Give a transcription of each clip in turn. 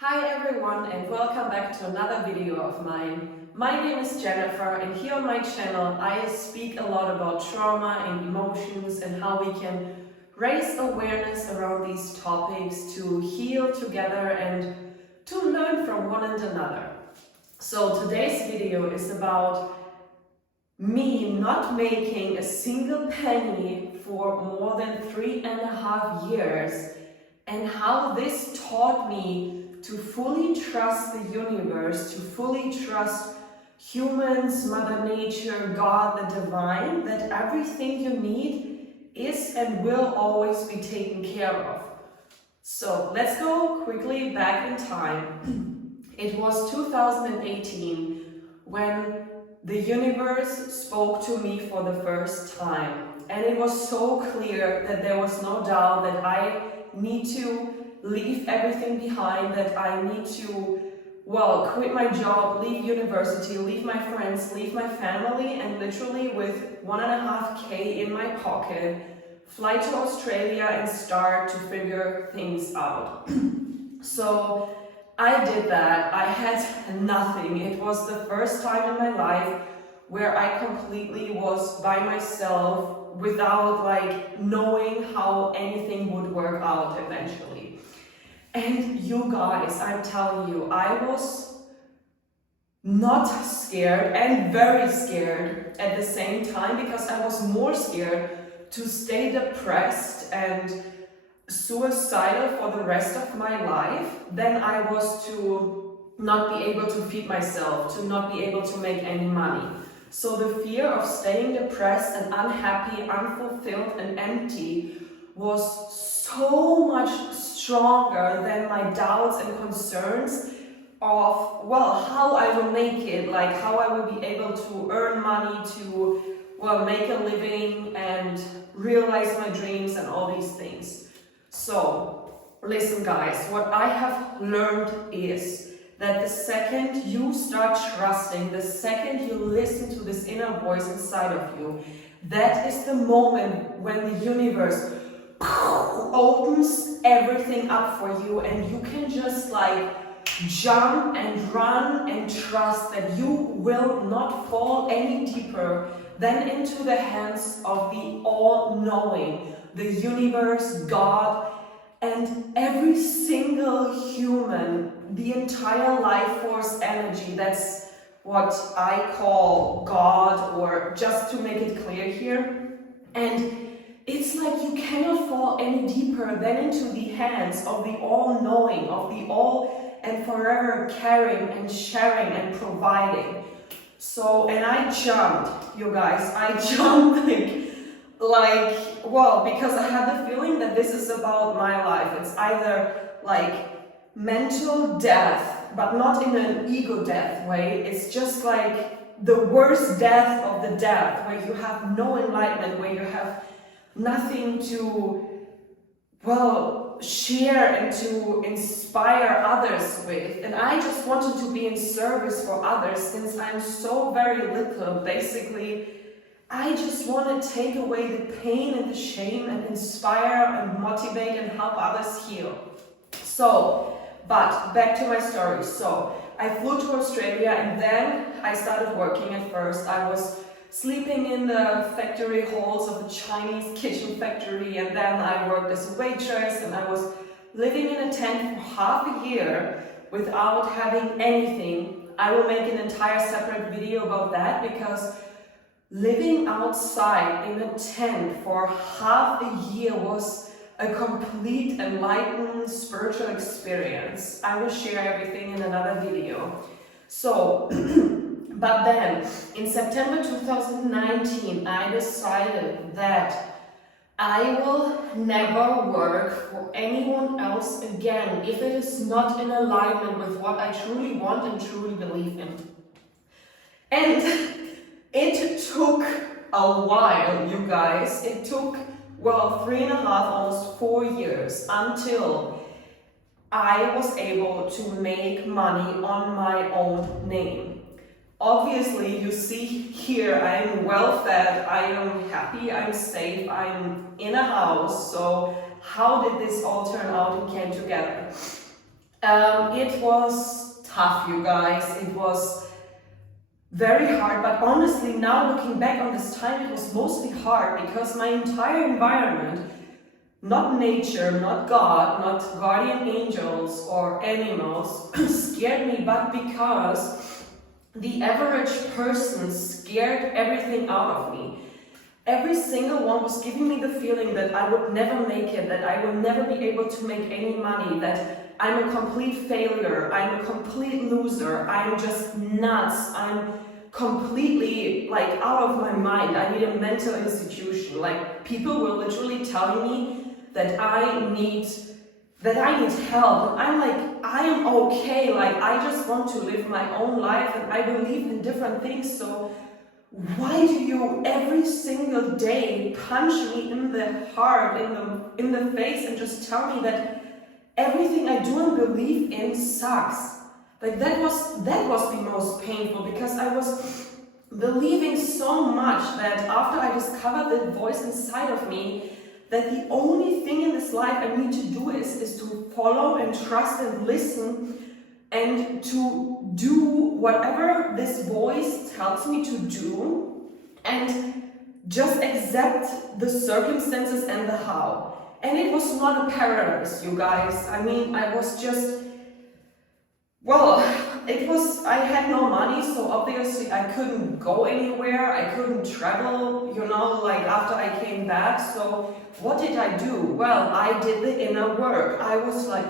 Hi everyone and welcome back to another video of mine. My name is Jennifer and here on my channel I speak a lot about trauma and emotions and how we can raise awareness around these topics to heal together and to learn from one another. So today's video is about me not making a single penny for more than 3.5 years and how this taught me to fully trust the universe, to fully trust humans, Mother Nature, God, the Divine, that everything you need is and will always be taken care of. So let's go quickly back in time. It was 2018 when the universe spoke to me for the first time. And it was so clear that there was no doubt that I need to leave everything behind, that I need to, quit my job, leave university, leave my friends, leave my family, and literally with 1.5K in my pocket, fly to Australia and start to figure things out. So I did that. I had nothing. It was the first time in my life where I completely was by myself without knowing how anything would work out eventually. And you guys, I'm telling you, I was not scared and very scared at the same time, because I was more scared to stay depressed and suicidal for the rest of my life than I was to not be able to feed myself, to not be able to make any money. So the fear of staying depressed and unhappy, unfulfilled and empty was so much stronger than my doubts and concerns of, how I will make it, how I will be able to earn money to, make a living and realize my dreams and all these things. So, listen guys, what I have learned is that the second you start trusting, the second you listen to this inner voice inside of you, that is the moment when the universe opens everything up for you and you can just jump and run and trust that you will not fall any deeper than into the hands of the all-knowing, the universe, God, and every single human, the entire life force energy. That's what I call God, or just to make it clear here. And it's you cannot fall any deeper than into the hands of the all-knowing, of the all and forever caring and sharing and providing. So, and I jumped, you guys, I jumped because I had the feeling that this is about my life. It's either mental death, but not in an ego death way. It's just the worst death of the death, where you have no enlightenment, where you have nothing to, share and to inspire others with. And I just wanted to be in service for others since I'm so very little. Basically, I just want to take away the pain and the shame and inspire and motivate and help others heal. So, but back to my story. So, I flew to Australia and then I started working. At first, I was sleeping in the factory halls of a Chinese kitchen factory, and then I worked as a waitress, and I was living in a tent for half a year without having anything. I will make an entire separate video about that, because living outside in a tent for half a year was a complete enlightened spiritual experience. I will share everything in another video. So, but then in September 2019, I decided that I will never work for anyone else again if it is not in alignment with what I truly want and truly believe in. And it took a while, you guys. It took, 3.5, almost 4 years until I was able to make money on my own name. Obviously, you see here, I'm well fed, I am happy, I'm safe, I'm in a house. So how did this all turn out and came together? It was tough, you guys. It was very hard, but honestly, now looking back on this time, it was mostly hard because my entire environment, not nature, not God, not guardian angels or animals, scared me, but because the average person scared everything out of me. Every single one was giving me the feeling that I would never make it, that I will never be able to make any money, that I'm a complete failure, I'm a complete loser, I'm just nuts, I'm completely like out of my mind, I need a mental institution. Like people were literally telling me that I need help. And I'm like, I am okay, like I just want to live my own life and I believe in different things, so why do you every single day punch me in the heart, in the face, and just tell me that everything I do and believe in sucks? Like that was the most painful, because I was believing so much that after I discovered that voice inside of me, that the only thing in this life I need to do is to follow and trust and listen and to do whatever this voice tells me to do and just accept the circumstances and the how. And it was not a paradise, you guys. I mean, I was just, well, I had no money, so obviously I couldn't go anywhere, I couldn't travel, like after I came back. So what did I do? Well, I did the inner work. I was like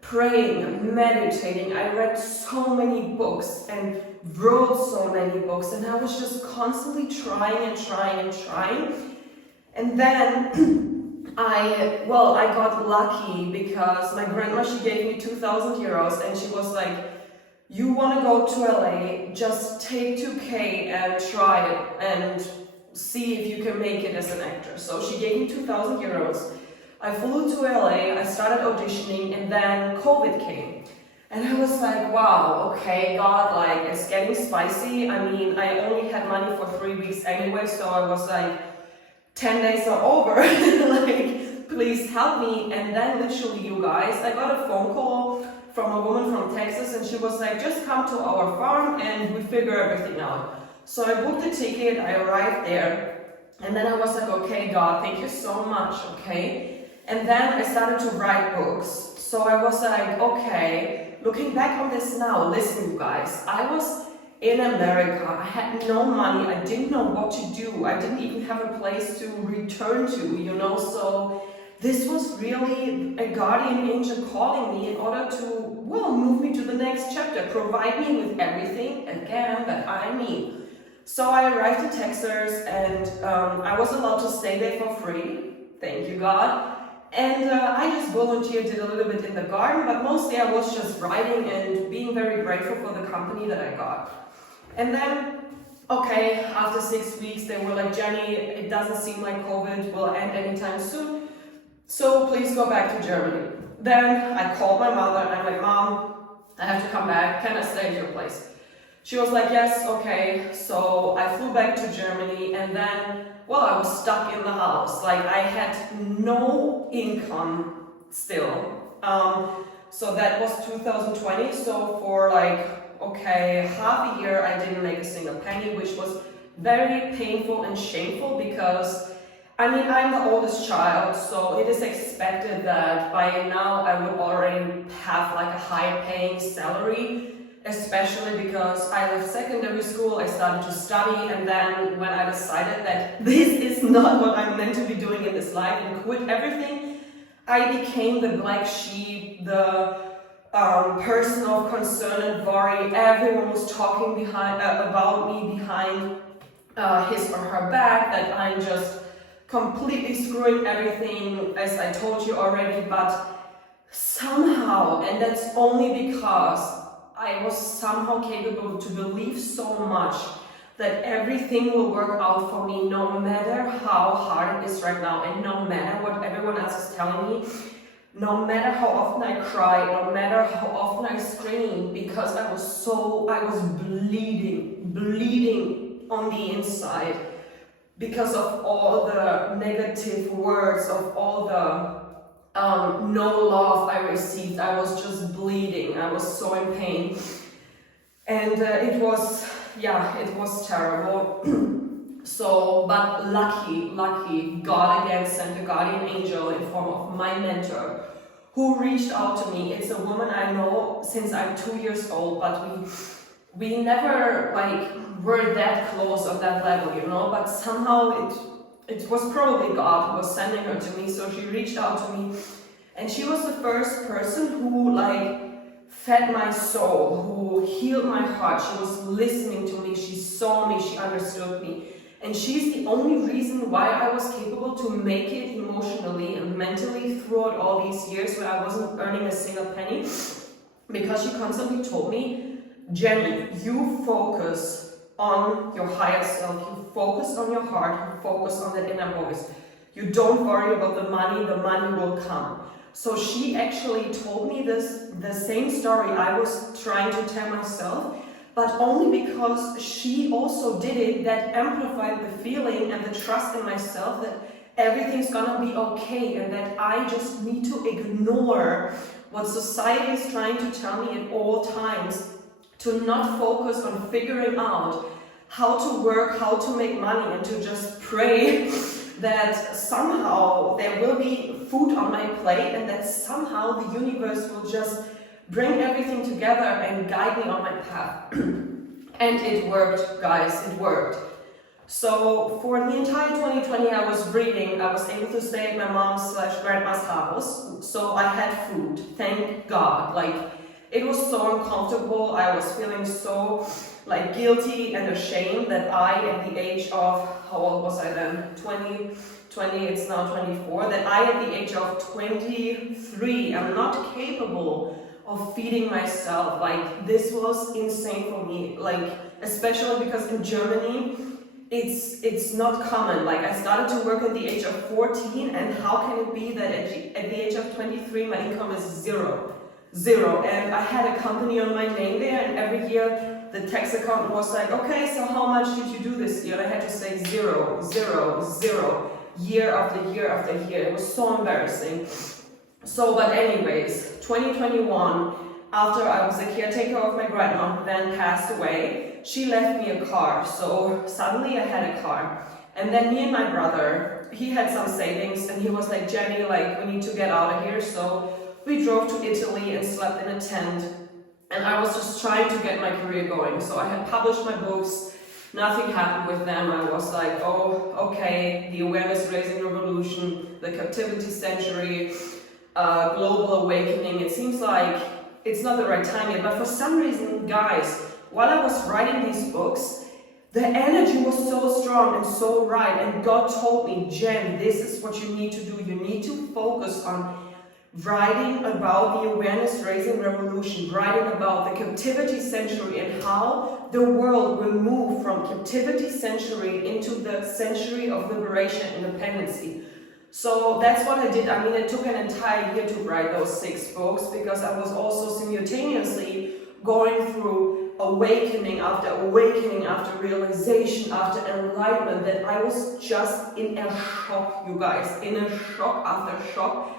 praying, meditating. I read so many books and wrote so many books, and I was just constantly trying and trying and trying. And then I got lucky because my grandma, she gave me 2,000 euros and she was like, you want to go to LA, just take 2K and try it and see if you can make it as an actor. So she gave me 2,000 euros. I flew to LA, I started auditioning, and then COVID came. And I was like, wow, okay, God, like, it's getting spicy. I mean, I only had money for 3 weeks anyway, so I was like, 10 days are over, like, please help me. And then literally, you guys, I got a phone call from a woman from Texas, and she was like, just come to our farm and we figure everything out. So I booked the ticket, I arrived there, and then I was like, okay, God, thank you so much, okay? And then I started to write books. So I was like, okay, looking back on this now, listen, you guys, I was in America, I had no money, I didn't know what to do, I didn't even have a place to return to, so this was really a guardian angel calling me in order to, move me to the next chapter, provide me with everything, again, that I need. So I arrived in Texas, and I was allowed to stay there for free, thank you, God. And I just volunteered, did a little bit in the garden, but mostly I was just writing and being very grateful for the company that I got. And then, okay, after 6 weeks, they were like, Jenny, it doesn't seem like COVID will end anytime soon, so please go back to Germany. Then I called my mother and I'm like, Mom, I have to come back, can I stay at your place? She was like, yes, okay. So I flew back to Germany, and then, I was stuck in the house. Like, I had no income still. So that was 2020. So for half a year, I didn't make a single penny, which was very painful and shameful because, I'm the oldest child, so it is expected that by now I would already have a higher paying salary. Especially because I left secondary school, I started to study, and then when I decided that this is not what I'm meant to be doing in this life and quit everything, I became the black sheep, the person of concern and worry. Everyone was talking about me behind his or her back, that I'm just completely screwing everything, as I told you already, but somehow, and that's only because I was somehow capable to believe so much that everything will work out for me no matter how hard it is right now, and no matter what everyone else is telling me, no matter how often I cry, no matter how often I scream, because I was bleeding on the inside because of all the negative words, of all the no love I received. I was just bleeding. I was so in pain. And it was terrible. So, but lucky, God again sent a guardian angel in form of my mentor who reached out to me. It's a woman I know since I'm 2 years old, but we never were that close on that level, but somehow it was probably God who was sending her to me. So she reached out to me, and she was the first person who fed my soul, who healed my heart. She was listening to me, she saw me, she understood me. And she's the only reason why I was capable to make it emotionally and mentally throughout all these years where I wasn't earning a single penny, because she constantly told me, Jenny, you focus on your higher self, you focus on your heart, you focus on that inner voice. You don't worry about the money will come. So she actually told me the same story I was trying to tell myself, but only because she also did it, that amplified the feeling and the trust in myself that everything's gonna be okay, and that I just need to ignore what society is trying to tell me at all times, to not focus on figuring out how to work, how to make money, and to just pray that somehow there will be food on my plate, and that somehow the universe will just bring everything together and guide me on my path. And it worked, guys, it worked. So for the entire 2020 I was breathing, I was able to stay at my mom's/grandma's house, so I had food, thank God. It was so uncomfortable, I was feeling so guilty and ashamed that I, at the age of, how old was I then? 20, it's now 24, that I, at the age of 23, am not capable of feeding myself. This was insane for me, especially because in Germany, it's not common. I started to work at the age of 14, and how can it be that at the age of 23, my income is zero? And I had a company on my name there, and every year the tax accountant was like, okay, so how much did you do this year? And I had to say zero, year after year after year. It was so embarrassing. So, but anyways, 2021, after I was the caretaker of my grandma, who then passed away, she left me a car. So suddenly I had a car. And then me and my brother, he had some savings, and he was like, Jenny, we need to get out of here. So we drove to Italy and slept in a tent. And I was just trying to get my career going. So I had published my books, nothing happened with them. I was like, oh, okay, the awareness raising revolution, the captivity century, global awakening. It seems like it's not the right time yet, but for some reason, guys, while I was writing these books, the energy was so strong and so right, and God told me, Jen, this is what you need to do. You need to focus on writing about the awareness raising revolution, writing about the captivity century and how the world will move from captivity century into the century of liberation and independency. So that's what I did. I mean, it took an entire year to write those 6 books, because I was also simultaneously going through awakening after realization, after enlightenment, that I was just in a shock, you guys, in a shock after shock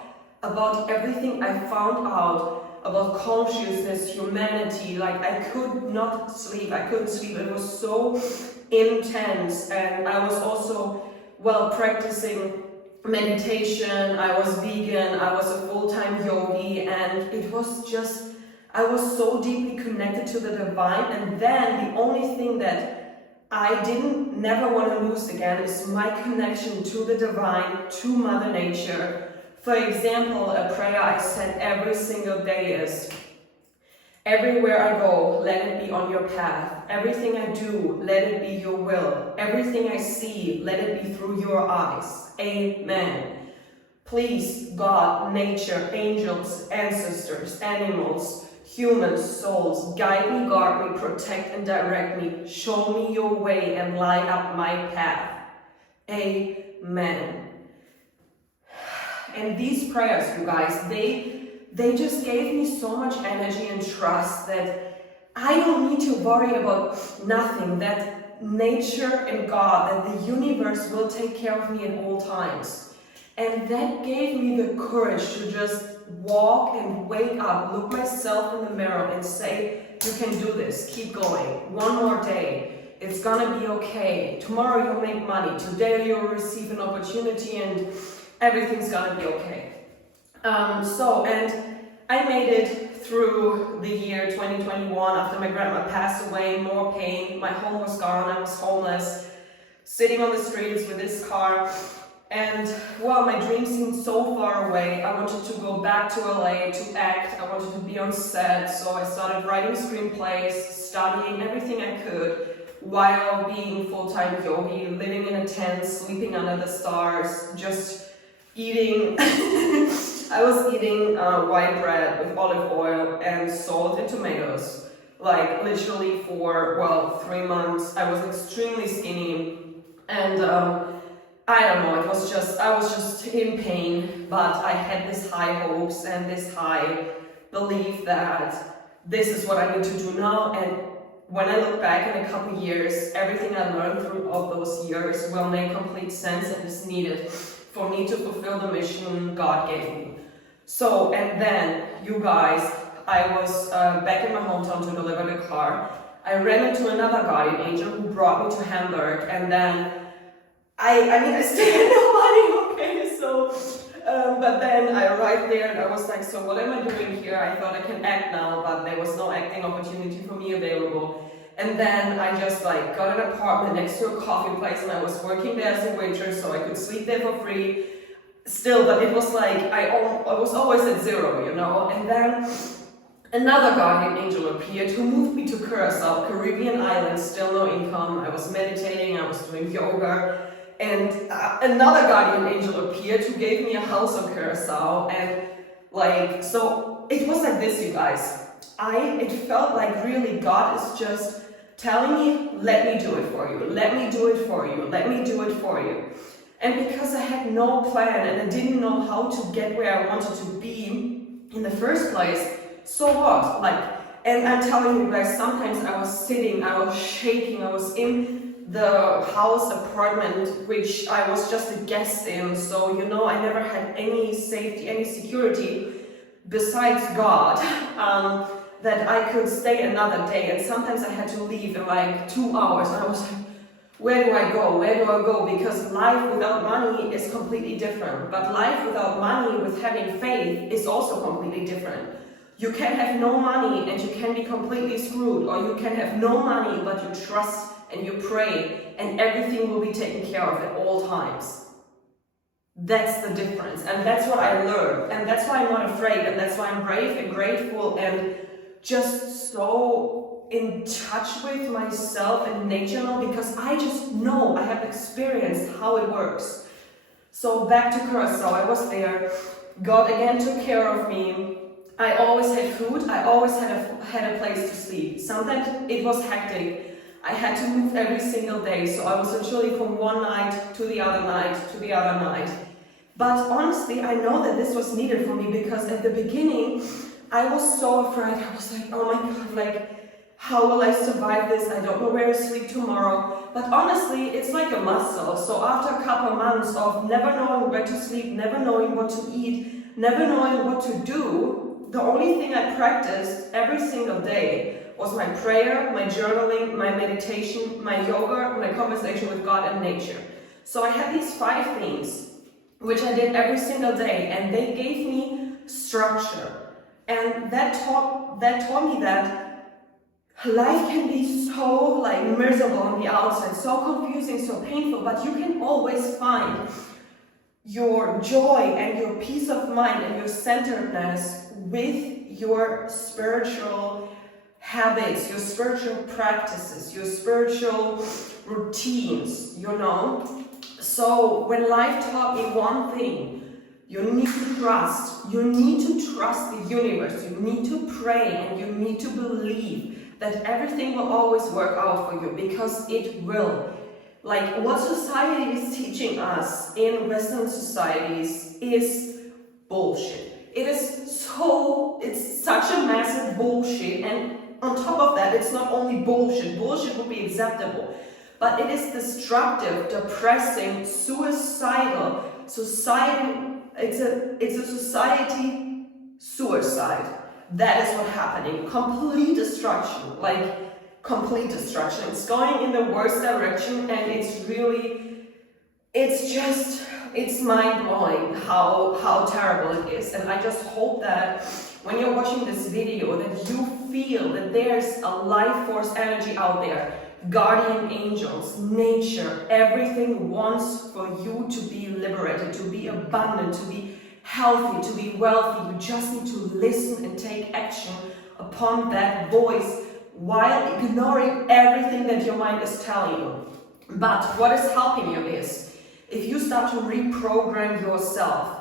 about everything I found out about consciousness, humanity. I could not sleep, I couldn't sleep. It was so intense. And I was also, practicing meditation, I was vegan, I was a full-time yogi, and it was just, I was so deeply connected to the divine. And then the only thing that I never want to lose again is my connection to the divine, to Mother Nature. For example, a prayer I said every single day is, everywhere I go, let it be on your path. Everything I do, let it be your will. Everything I see, let it be through your eyes. Amen. Please, God, nature, angels, ancestors, animals, humans, souls, guide me, guard me, protect and direct me. Show me your way and light up my path. Amen. And these prayers, you guys, they just gave me so much energy and trust that I don't need to worry about nothing, that nature and God, that the universe will take care of me at all times. And that gave me the courage to just walk and wake up, look myself in the mirror and say, you can do this, keep going, one more day, it's gonna be okay, tomorrow you'll make money, today you'll receive an opportunity and everything's gonna be okay. And I made it through the year 2021 after my grandma passed away, more pain, my home was gone, I was homeless, sitting on the streets with this car. And well, my dream seemed so far away. I wanted to go back to LA to act. I wanted to be on set. So I started writing screenplays, studying everything I could while being full-time yogi, living in a tent, sleeping under the stars, just eating. I was eating white bread with olive oil and salt and tomatoes. Like literally for, well, 3 months. I was extremely skinny and I don't know, I was just in pain, but I had this high hopes and this high belief that this is what I need to do now. And when I look back in a couple years, everything I learned through all those years will make complete sense and is needed for me to fulfill the mission God gave me. So, and then, you guys, I was back in my hometown to deliver the car. I ran into another guardian angel who brought me to Hamburg, and then I still had no money, okay, so, but then I arrived there and I was like, so what am I doing here? I thought I can act now, but there was no acting opportunity for me available. And then I just like got an apartment next to a coffee place and I was working there as a waitress so I could sleep there for free. Still, but it was like, I was always at zero, you know, and then another guardian angel appeared who moved me to Curacao, Caribbean island, still no income. I was meditating, I was doing yoga. And another guardian angel appeared who gave me a house on Curacao, and like, so it was like this, you guys. It felt like really God is just telling me, let me do it for you, let me do it for you, let me do it for you. And because I had no plan and I didn't know how to get where I wanted to be in the first place, so what? Like, and I'm telling you guys, sometimes I was sitting, I was shaking, I was in the house apartment which I was just a guest in, so you know I never had any safety, any security besides God, that I could stay another day, and sometimes I had to leave in like 2 hours and I was like, where do I go, where do I go? Because life without money is completely different, but life without money with having faith is also completely different. You can have no money and you can be completely screwed, or you can have no money but you trust and you pray and everything will be taken care of at all times. That's the difference, and that's what I learned, and that's why I'm not afraid, and that's why I'm brave and grateful and just so in touch with myself and nature now, because I just know, I have experienced how it works. So back to Curacao, I was there, God again took care of me. I always had food, I always had a place to sleep. Sometimes it was hectic. I had to move every single day, so I was literally from one night to the other night to the other night. But honestly, I know that this was needed for me, because at the beginning, I was so afraid. I was like, oh my God, like, how will I survive this? I don't know where to sleep tomorrow. But honestly, it's like a muscle. So after a couple months of never knowing where to sleep, never knowing what to eat, never knowing what to do, the only thing I practiced every single day was my prayer, my journaling, my meditation, my yoga, my conversation with God and nature. So I had these 5 things, which I did every single day, and they gave me structure. And that taught me that life can be so like miserable on the outside, so confusing, so painful, but you can always find your joy and your peace of mind and your centeredness with your spiritual habits, your spiritual practices, your spiritual routines, you know? So when life taught me one thing, you need to trust. You need to trust the universe. You need to pray and you need to believe that everything will always work out for you, because it will. Like what society is teaching us in Western societies is bullshit. It's such a massive bullshit, and on top of that, it's not only bullshit. Bullshit would be acceptable, but it is destructive, depressing, suicidal, society, it's a society suicide. That is what's happening. Complete destruction, like complete destruction. It's going in the worst direction, and it's mind-blowing how terrible it is. And I just hope that when you're watching this video that you feel that there's a life force energy out there, guardian angels, nature, everything wants for you to be liberated, to be abundant, to be healthy, to be wealthy. You just need to listen and take action upon that voice while ignoring everything that your mind is telling you. But what is helping you is if you start to reprogram yourself.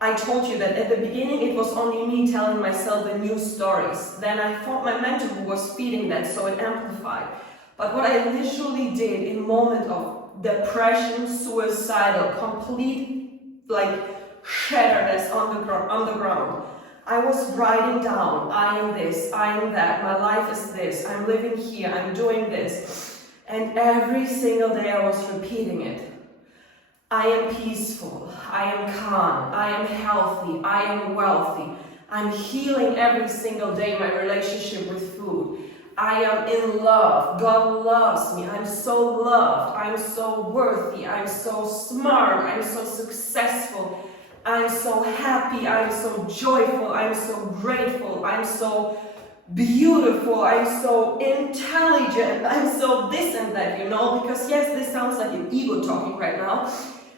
I told you that at the beginning it was only me telling myself the new stories. Then I thought my mentor who was feeding that, so it amplified. But what I literally did in moment of depression, suicidal, complete like shatteredness on the ground, I was writing down, I am this, I am that, my life is this, I'm living here, I'm doing this. And every single day I was repeating it. I am peaceful, I am calm, I am healthy, I am wealthy. I'm healing every single day my relationship with food. I am in love, God loves me, I'm so loved, I'm so worthy, I'm so smart, I'm so successful, I'm so happy, I'm so joyful, I'm so grateful, I'm so beautiful, I'm so intelligent, I'm so this and that, you know, because yes, this sounds like an ego talking right now.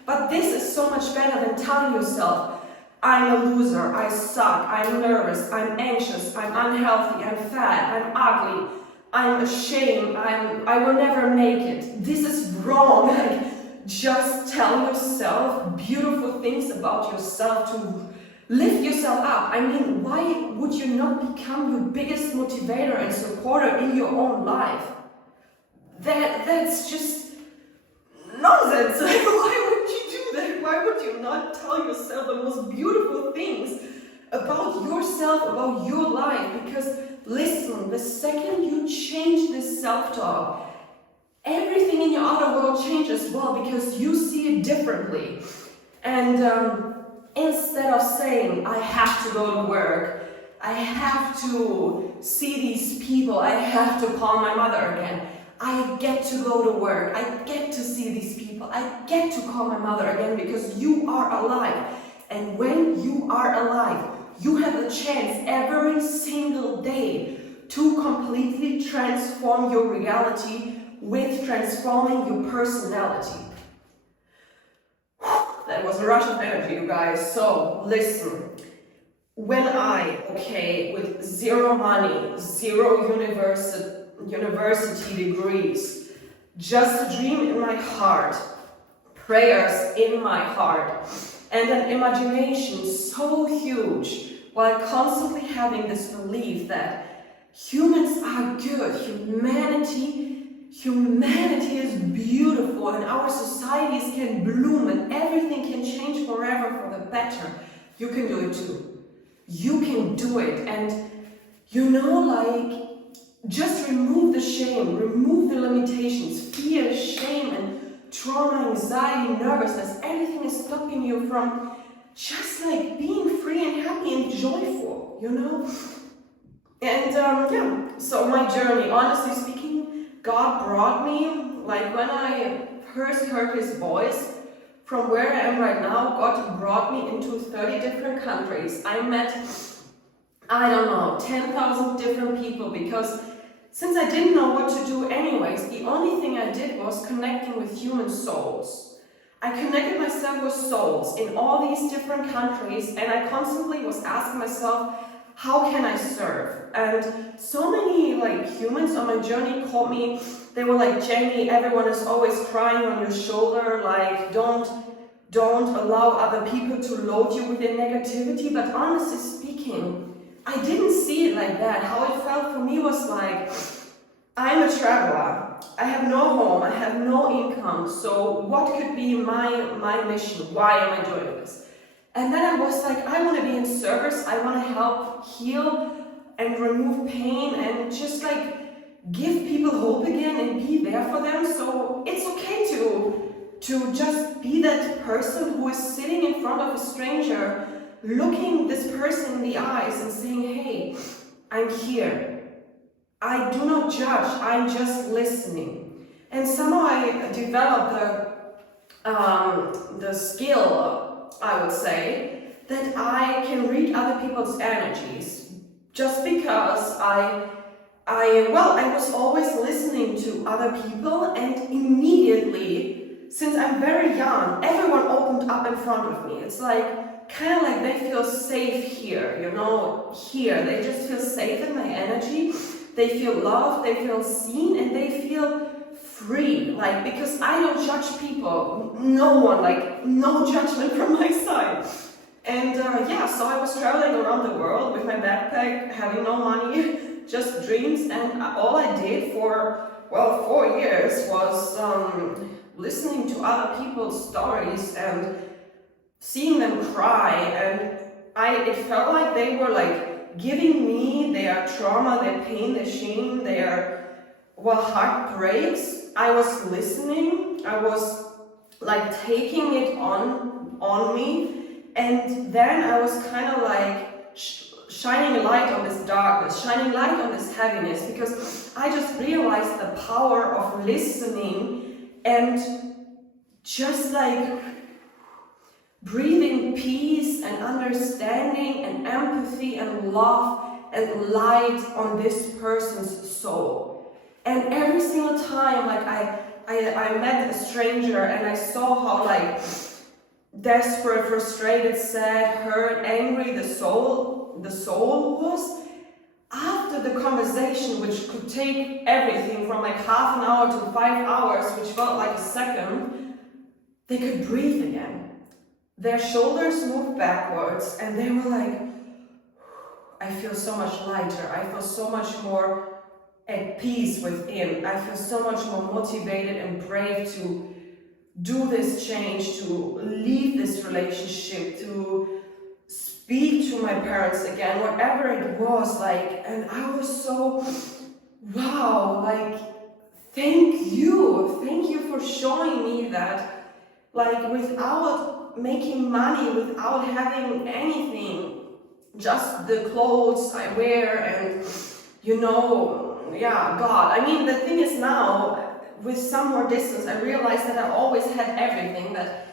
But this is so much better than telling yourself, I'm a loser, I suck, I'm nervous, I'm anxious, I'm unhealthy, I'm fat, I'm ugly, I'm ashamed, I will never make it. This is wrong. Like, just tell yourself beautiful things about yourself to lift yourself up. I mean, why would you not become your biggest motivator and supporter in your own life? That's just nonsense. Like, why would you do that? Why would you not tell yourself the most beautiful things about yourself, about your life? Because listen, the second you change this self-talk, everything in your outer world changes as well, because you see it differently. And instead of saying, I have to go to work, I have to see these people, I have to call my mother again, I get to go to work, I get to see these people, I get to call my mother again, because you are alive. And when you are alive, you have a chance every single day to completely transform your reality with transforming your personality. That was a rush of energy, you guys. So listen, when with zero money, zero university degrees, just a dream in my heart, prayers in my heart, and an imagination so huge, while constantly having this belief that humans are good, humanity is beautiful, and our societies can bloom and everything can change forever for the better. You can do it too. You can do it. And just remove the shame, remove the limitations, fear, shame, and trauma, anxiety, nervousness. Everything is stopping you from just like being free and happy and joyful, And so my journey, honestly speaking, God brought me, like when I first heard His voice, from where I am right now, God brought me into 30 different countries. I met, 10,000 different people, because since I didn't know what to do anyways, the only thing I did was connecting with human souls. I connected myself with souls in all these different countries, and I constantly was asking myself, how can I serve? And so many humans on my journey called me. They were like, Jamie, everyone is always crying on your shoulder, don't allow other people to load you with their negativity. But honestly speaking, I didn't see it like that. How it felt for me was like, I'm a traveler. I have no home, I have no income. So what could be my mission? Why am I doing this? And then I was like, I want to be in service. I want to help heal and remove pain and just give people hope again and be there for them. So it's okay to to just be that person who is sitting in front of a stranger, looking this person in the eyes and saying, hey, I'm here. I do not judge, I'm just listening. And somehow I developed the skill, I would say, that I can read other people's energies. Just because I was always listening to other people, and immediately, since I'm very young, everyone opened up in front of me. It's like, kind of like they feel safe here, you know, here. They just feel safe in my energy. They feel loved, they feel seen, and they feel free. Like, because I don't judge people. No one, like, no judgment from my side. And so I was traveling around the world with my backpack, having no money, just dreams, and all I did for, 4 years was listening to other people's stories and seeing them cry, and it felt like they were like giving me their trauma, their pain, their shame, their heartbreaks. I was listening, I was like taking it on me, and then I was kind of like shining a light on this darkness, shining light on this heaviness, because I just realized the power of listening and just like breathing peace and understanding and empathy and love and light on this person's soul. And every single time, like I met a stranger and I saw how like desperate, frustrated, sad, hurt, angry the soul was, after the conversation, which could take everything from like half an hour to 5 hours, which felt like a second, they could breathe again. Their shoulders moved backwards and they were like, I feel so much lighter, I feel so much more at peace within, I feel so much more motivated and brave to do this change, to leave this relationship, to speak to my parents again, whatever it was, like, and I was so, wow, like, thank you for showing me that, like, without making money, without having anything, just the clothes I wear and, God. I mean, the thing is now, with some more distance, I realized that I always had everything, that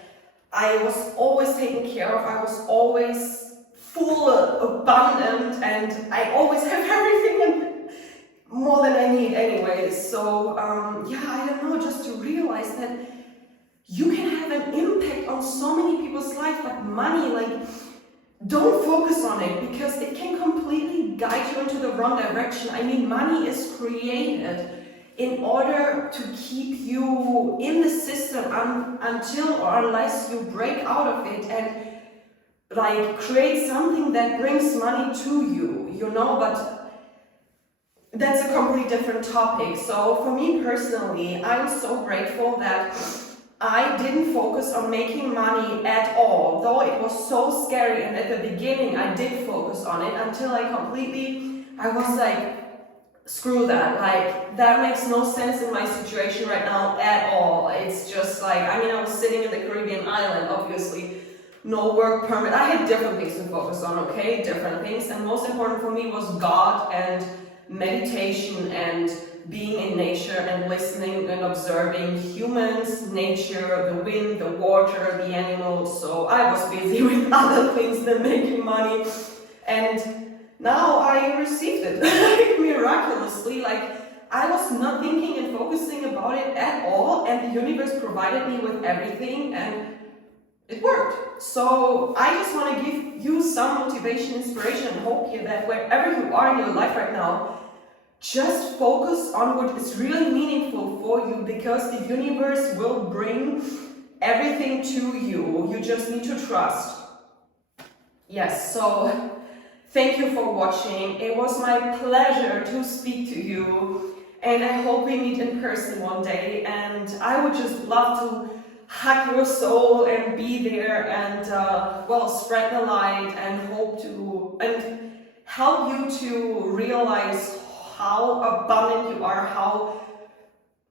I was always taken care of, I was always full, abundant, and I always have everything and more than I need anyway. So, I don't know, just to realize that you can have an impact on so many people's lives, but money, like, don't focus on it, because it can completely guide you into the wrong direction. I mean, money is created in order to keep you in the system until or unless you break out of it and like create something that brings money to you, but that's a completely different topic. So for me personally, I'm so grateful that I didn't focus on making money at all, though it was so scary, and at the beginning I did focus on it until I was like, screw that, like, that makes no sense in my situation right now at all. It's just like, I was sitting in the Caribbean island, obviously, no work permit. I had different things to focus on, okay, different things, and most important for me was God and meditation and being in nature and listening and observing humans, nature, the wind, the water, the animals. So I was busy with other things than making money, and now I received it like miraculously. Like, I was not thinking and focusing about it at all, and the universe provided me with everything, and it worked. So I just want to give you some motivation, inspiration, and hope here that wherever you are in your life right now, just focus on what is really meaningful for you, because the universe will bring everything to you. You just need to trust. Yes, so thank you for watching. It was my pleasure to speak to you, and I hope we meet in person one day, and I would just love to hug your soul and be there and spread the light and help you to realize how abundant you are, how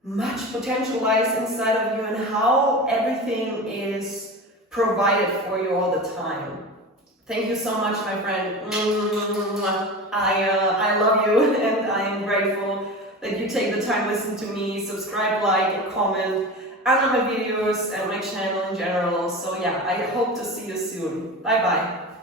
much potential lies inside of you and how everything is provided for you all the time. Thank you so much, my friend. I love you and I am grateful that you take the time to listen to me, subscribe, like, and comment on my videos and my channel in general. So yeah, I hope to see you soon. Bye bye.